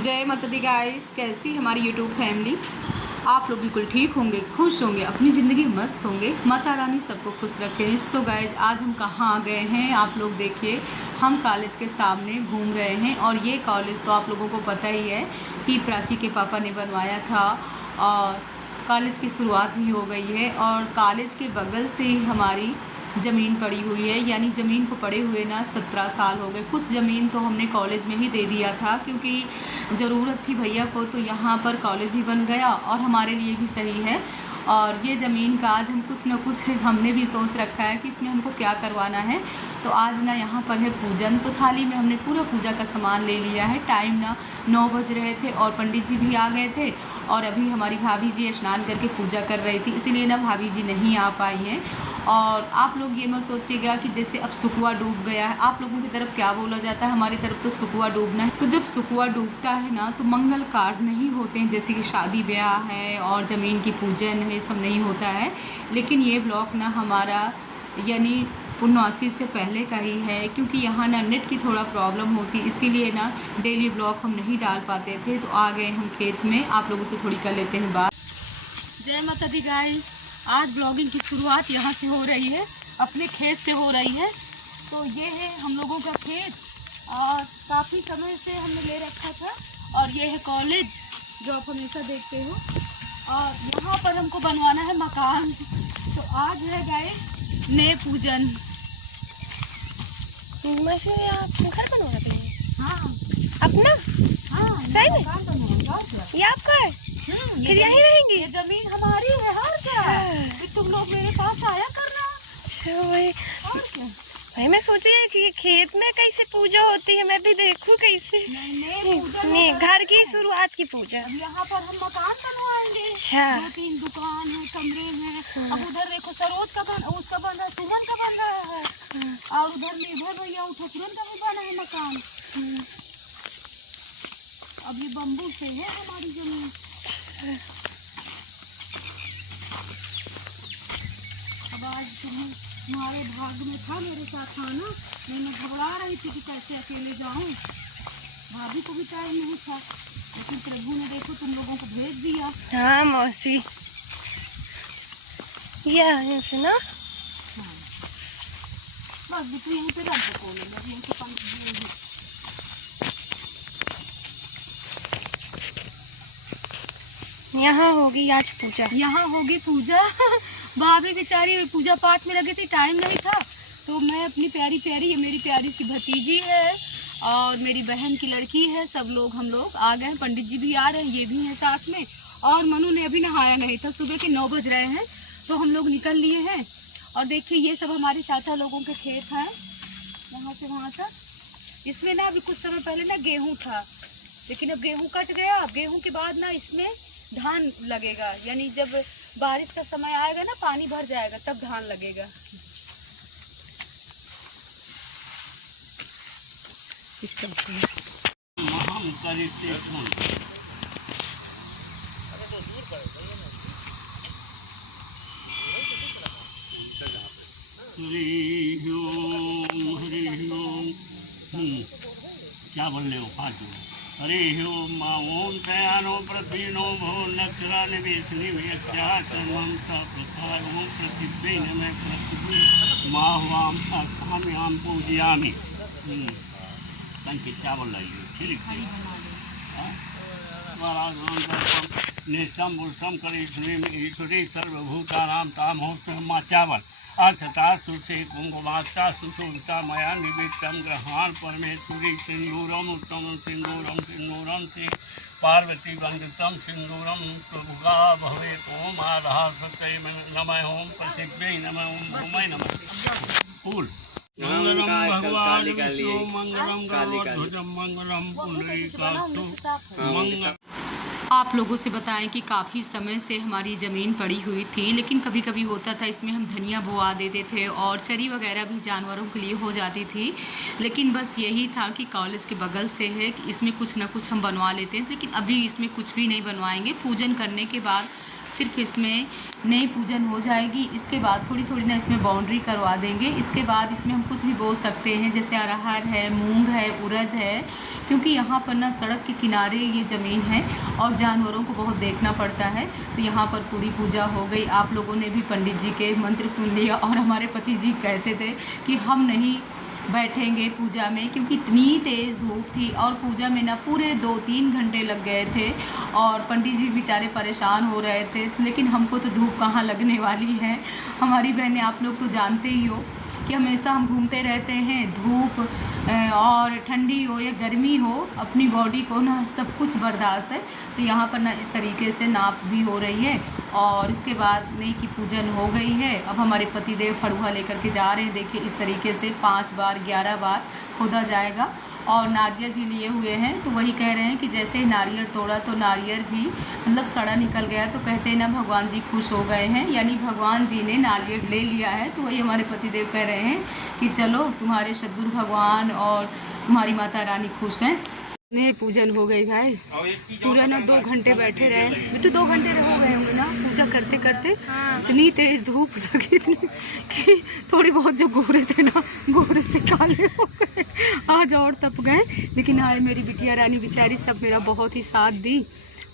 जय माता the guys, कैसी हमारी यूट्यूब फैमिली। आप लोग बिल्कुल ठीक होंगे, खुश होंगे, अपनी ज़िंदगी मस्त होंगे। माता रानी सबको खुश रखे। सो गाइज, आज हम कहाँ आ गए हैं आप लोग देखिए। हम कॉलेज के सामने घूम रहे हैं और ये कॉलेज तो आप लोगों को पता ही है कि प्राची के पापा ने बनवाया था और कॉलेज की शुरुआत भी हो गई है। और कॉलेज के बगल से ही हमारी ज़मीन पड़ी हुई है, यानी ज़मीन को पड़े हुए ना 17 साल हो गए। कुछ ज़मीन तो हमने कॉलेज में ही दे दिया था क्योंकि ज़रूरत थी भैया को, तो यहाँ पर कॉलेज भी बन गया और हमारे लिए भी सही है। और ये ज़मीन का आज हम कुछ ना कुछ हमने भी सोच रखा है कि इसमें हमको क्या करवाना है। तो आज ना यहाँ पर है पूजन, तो थाली में हमने पूरा पूजा का सामान ले लिया है। टाइम ना 9 बज रहे थे और पंडित जी भी आ गए थे और अभी हमारी भाभी जी स्नान करके पूजा कर रही थी, इसीलिए ना भाभी जी नहीं आ पाई हैं। और आप लोग ये मत सोचिएगा कि जैसे अब सुकुआ डूब गया है, आप लोगों की तरफ क्या बोला जाता है, हमारी तरफ तो सुकुआ डूबना है। तो जब सुकुआ डूबता है ना तो मंगल कार्य नहीं होते हैं, जैसे कि शादी ब्याह है और ज़मीन की पूजन है, सब नहीं होता है। लेकिन ये ब्लॉग ना हमारा यानी पूर्णवासी से पहले का ही है, क्योंकि यहाँ ना नेट की थोड़ा प्रॉब्लम होती, इसीलिए ना डेली ब्लॉग हम नहीं डाल पाते थे। तो आ गए हम खेत में, आप लोगों से थोड़ी कर लेते हैं बात। जय माता दी गाइस, आज ब्लॉगिंग की शुरुआत यहाँ से हो रही है, अपने खेत से हो रही है। तो ये है हम लोगों का खेत और काफ़ी समय से हमने ले रखा था। और ये है कॉलेज जो आप हमेशा देखते हो, और यहाँ पर हमको बनवाना है मकान। तो आज है गए नए पूजन। आप घर बनवा रहे हैं? हाँ अपना? हाँ, सही में? मकान बनवाऊंगा। ये आपका है? फिर यहीं रहेंगी? ये जमीन हमारी है, और क्या फिर तुम लोग मेरे पास आया करना। और क्या? भाई मैं सोच रही कि खेत में कैसे पूजा होती है, मैं भी देखूं कैसे। नहीं, घर की शुरुआत की पूजा। यहाँ पर हम मकान बनवाएंगे। अच्छा। 2-3 दुकान है, कमरे हैं। अब उधर देखो सरोज का बन, उसका बन रहा है, सुमन का बन रहा है। और उधर निर्भर भैया ठकुरन का भी बना है मकान। अब ये बम्बू से है हमारी जमीन। अब आज तुम्हारे भाग में था मेरे साथ आना, मैं घबरा रही थी कि कैसे अकेले जाऊं। भाभी को भी टाइम नहीं था, लेकिन प्रभु ने देखो तुम लोगों को भेज दिया। हाँ मौसी, ये से ना बस बिल्कुल यहीं पे रख दो, यहीं पे पंख दिए। यहाँ होगी आज पूजा। यहाँ होगी पूजा। भाभी बेचारी पूजा पाठ में लगी थी, टाइम नहीं था। तो मैं अपनी प्यारी प्यारी, ये मेरी प्यारी सी भतीजी है और मेरी बहन की लड़की है, सब लोग हम लोग आ गए हैं। पंडित जी भी आ रहे हैं, ये भी हैं साथ में। और मनु ने अभी नहाया नहीं था, सुबह के 9 बज रहे हैं, तो हम लोग निकल लिए हैं। और देखिए ये सब हमारे चाचा लोगों के खेत हैं, यहाँ से वहाँ तक। इसमें ना अभी कुछ समय पहले ना गेहूँ था, लेकिन अब गेहूँ कट गया। अब गेहूँ के बाद ना इसमें धान लगेगा, यानी जब बारिश का समय आएगा ना, पानी भर जाएगा, तब धान लगेगा। क्या बोल रहे हो? हरि ओम ओम तयानो पृथ्वीनो भो नक्षरा निवेशनी व्यक्त्यासमं सप्रकार ओम पृथ्वी नमः पृथ्वी माहवाम अस्थाम्याम पूजयामि। क्या बोल रही है? ठीक है। निष्ठम पुरुषम करीश्वरी सर्वभूतानां तामहोत्सवमाचावल अर्थता सुसे कुंकुमास्ता सुशोभिता मया निवेदितं ग्रहाण परमेश्वरी सिंदूरम उत्तम सिंदूरम से पार्वती वंदितम सिंदूरम प्रभुगा भवे ओम आधा सत्य नमः ओम पृथिव्यै नमः ओम भूमै नमः। फूल मंगलम भगवान विष्णु मंगलम गरुड़ध्वजं मंगलम पुंडरीकाक्षं मंगल। आप लोगों से बताएं कि काफ़ी समय से हमारी ज़मीन पड़ी हुई थी, लेकिन कभी कभी होता था इसमें हम धनिया बोआ देते थे और चरी वगैरह भी जानवरों के लिए हो जाती थी। लेकिन बस यही था कि कॉलेज के बगल से है कि इसमें कुछ ना कुछ हम बनवा लेते हैं, लेकिन अभी इसमें कुछ भी नहीं बनवाएंगे। पूजन करने के बाद सिर्फ इसमें नई पूजन हो जाएगी। इसके बाद थोड़ी थोड़ी ना इसमें बाउंड्री करवा देंगे। इसके बाद इसमें हम कुछ भी बो सकते हैं, जैसे अरहर है, मूंग है, उड़द है, क्योंकि यहाँ पर ना सड़क के किनारे ये ज़मीन है और जानवरों को बहुत देखना पड़ता है। तो यहाँ पर पूरी पूजा हो गई। आप लोगों ने भी पंडित जी के मंत्र सुन लिया। और हमारे पति जी कहते थे कि हम नहीं बैठेंगे पूजा में, क्योंकि इतनी तेज़ धूप थी और पूजा में ना पूरे 2-3 घंटे लग गए थे और पंडित जी बेचारे परेशान हो रहे थे। लेकिन हमको तो धूप कहाँ लगने वाली है। हमारी बहनें आप लोग तो जानते ही हो कि हमेशा हम घूमते रहते हैं, धूप और ठंडी हो या गर्मी हो, अपनी बॉडी को ना सब कुछ बर्दाश्त है। तो यहाँ पर ना इस तरीके से नाप भी हो रही है और इसके बाद नई की पूजन हो गई है। अब हमारे पतिदेव फड़ुआ लेकर के जा रहे हैं। देखिए इस तरीके से 5 बार 11 बार खोदा जाएगा और नारियल भी लिए हुए हैं। तो वही कह रहे हैं कि जैसे ही नारियल तोड़ा तो नारियल भी मतलब सड़ा निकल गया। तो कहते हैं ना भगवान जी खुश हो गए हैं, यानी भगवान जी ने नारियल ले लिया है। तो वही हमारे पतिदेव कह रहे हैं कि चलो तुम्हारे सद्गुरु भगवान और तुम्हारी माता रानी खुश हैं। नहीं पूजन हो गई भाई, पूरा ना 2 घंटे बैठे रहे। तो 2 घंटे हो गए होंगे ना पूजा करते करते। इतनी तेज़ धूप लगी थी कि थोड़ी बहुत जो गोरे थे ना, गोरे से काले हो गए, आज और तप गए। लेकिन आज मेरी बिटिया रानी बेचारी सब मेरा बहुत ही साथ दी।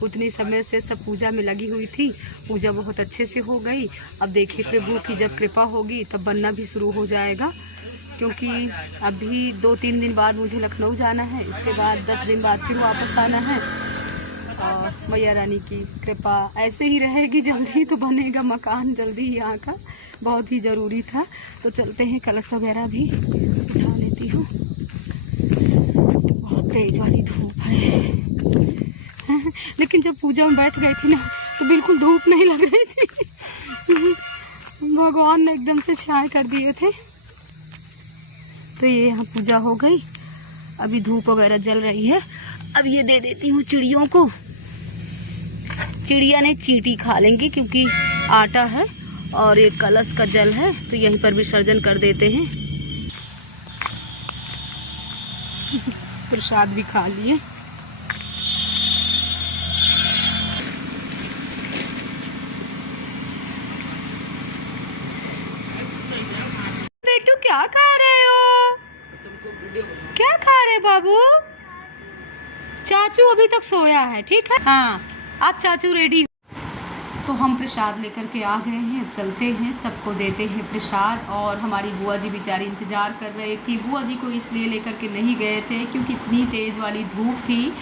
उतनी समय से सब पूजा में लगी हुई थी। पूजा बहुत अच्छे से हो गई। अब देखिए प्रभु की जब कृपा होगी तब बनना भी शुरू हो जाएगा, क्योंकि अभी 2-3 दिन बाद मुझे लखनऊ जाना है। इसके बाद 10 दिन बाद फिर वापस आना है। और मैया रानी की कृपा ऐसे ही रहेगी, जल्दी तो बनेगा मकान जल्दी ही यहाँ का, बहुत ही ज़रूरी था। तो चलते हैं, कलश वगैरह भी उठा लेती हूँ। बहुत तेज वाली धूप है लेकिन जब पूजा में बैठ गई थी ना तो बिल्कुल धूप नहीं लग रही थी। भगवान ने एकदम से छाया कर दिए थे। तो ये यहाँ पूजा हो गई। अभी धूप वगैरह जल रही है। अब ये दे देती हूँ चिड़ियों को। चिड़िया ने चींटी खा लेंगी, क्योंकि आटा है और ये कलश का जल है तो यहीं पर विसर्जन कर देते हैं। प्रसाद भी खा लिए। बेटू क्या खा रहे हो? क्या खा रहे बाबू? चाचू अभी तक सोया है, ठीक है? हाँ, आप चाचू रेडी। तो हम प्रसाद लेकर के आ गए हैं। अब चलते हैं, सबको देते हैं प्रसाद। और हमारी बुआ जी बेचारी इंतज़ार कर रही थी। बुआ जी को इसलिए लेकर के नहीं गए थे क्योंकि इतनी तेज़ वाली धूप थी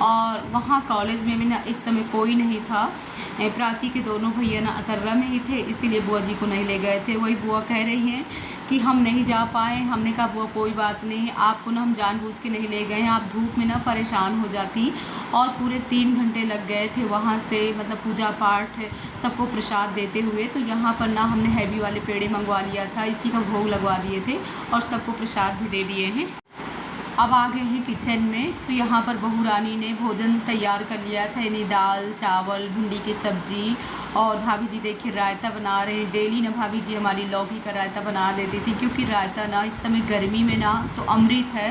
और वहाँ कॉलेज में भी ना इस समय कोई नहीं था। प्राची के दोनों भैया ना अतर्रा में ही थे, इसीलिए बुआ जी को नहीं ले गए थे। वही बुआ कह रही हैं कि हम नहीं जा पाए। हमने कहा बुआ कोई बात नहीं है, आपको ना हम जानबूझ के नहीं ले गए हैं, आप धूप में ना परेशान हो जाती। और पूरे 3 घंटे लग गए थे वहाँ से, मतलब पूजा पाठ सबको प्रसाद देते हुए। तो यहाँ पर ना हमने हैवी वाले पेड़े मंगवा लिया था, इसी का भोग लगवा दिए थे और सबको प्रसाद भी दे दिए हैं। अब आ गए हैं किचन में। तो यहाँ पर बहू रानी ने भोजन तैयार कर लिया था, यानी दाल चावल भिंडी की सब्जी। और भाभी जी देखिए रायता बना रहे हैं। डेली ना भाभी जी हमारी लौकी का रायता बना देती थी, क्योंकि रायता ना इस समय गर्मी में ना तो अमृत है,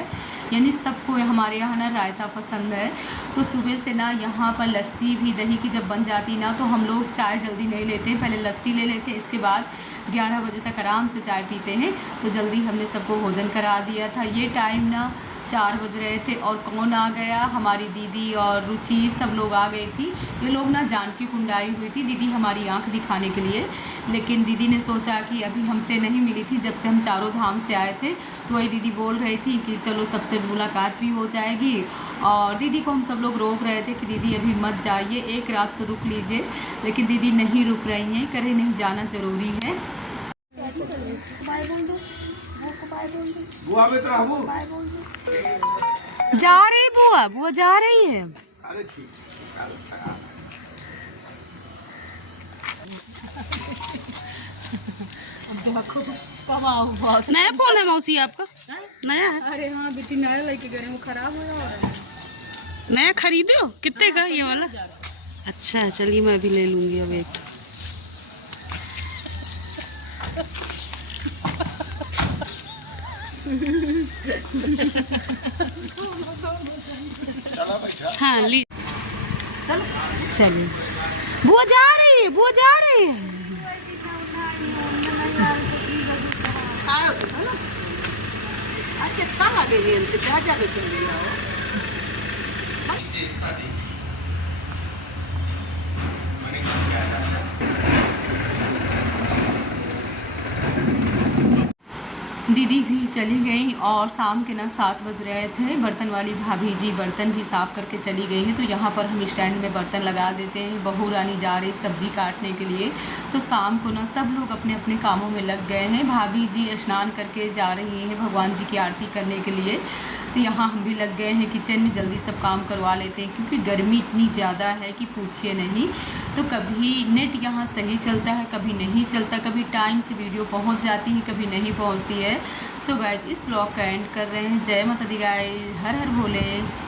यानी सबको हमारे यहाँ ना रायता पसंद है। तो सुबह से ना यहाँ पर लस्सी भी दही की जब बन जाती ना तो हम लोग चाय जल्दी नहीं लेते, पहले लस्सी ले लेते, इसके बाद 11 बजे तक आराम से चाय पीते हैं। तो जल्दी हमने सबको भोजन करा दिया था। ये टाइम ना 4 बज रहे थे और कौन आ गया, हमारी दीदी और रुचि सब लोग आ गई थी। ये लोग ना जानकी कुंड आई हुई थी दीदी हमारी आंख दिखाने के लिए। लेकिन दीदी ने सोचा कि अभी हमसे नहीं मिली थी जब से हम चारों धाम से आए थे। तो वही दीदी बोल रही थी कि चलो सबसे मुलाकात भी हो जाएगी। और दीदी को हम सब लोग रोक रहे थे कि दीदी अभी मत जाइए, एक रात तो रुक लीजिए। लेकिन दीदी नहीं रुक रही हैं, कह रहे नहीं जाना ज़रूरी है। जा रही बुआ, बुआ जा रही है। नया फोन है मौसी आपका? नया है? अरे हाँ बेटी नया लेके गए, वो खराब हो रहा है। नया खरीदे हो? कितने का ये वाला? अच्छा चलिए मैं भी ले लूँगी अब एक। हाँ ली चलिए। बुआ जा रही रही है, वो जा रही है। अच्छा कहाँ आ गई है, क्या जाके चल रही है? दीदी भी चली गई और शाम के ना 7 बज रहे थे। बर्तन वाली भाभी जी बर्तन भी साफ़ करके चली गई हैं। तो यहाँ पर हम स्टैंड में बर्तन लगा देते हैं। बहू रानी जा रही सब्ज़ी काटने के लिए। तो शाम को ना सब लोग अपने अपने कामों में लग गए हैं। भाभी जी स्नान करके जा रही हैं भगवान जी की आरती करने के लिए। तो यहाँ हम भी लग गए हैं किचन में, जल्दी सब काम करवा लेते हैं क्योंकि गर्मी इतनी ज़्यादा है कि पूछिए नहीं। तो कभी नेट यहाँ सही चलता है, कभी नहीं चलता, कभी टाइम से वीडियो पहुँच जाती है, कभी नहीं पहुँचती है। सो गाइस इस ब्लॉग का एंड कर रहे हैं। जय माता दी गाइस, हर हर भोले।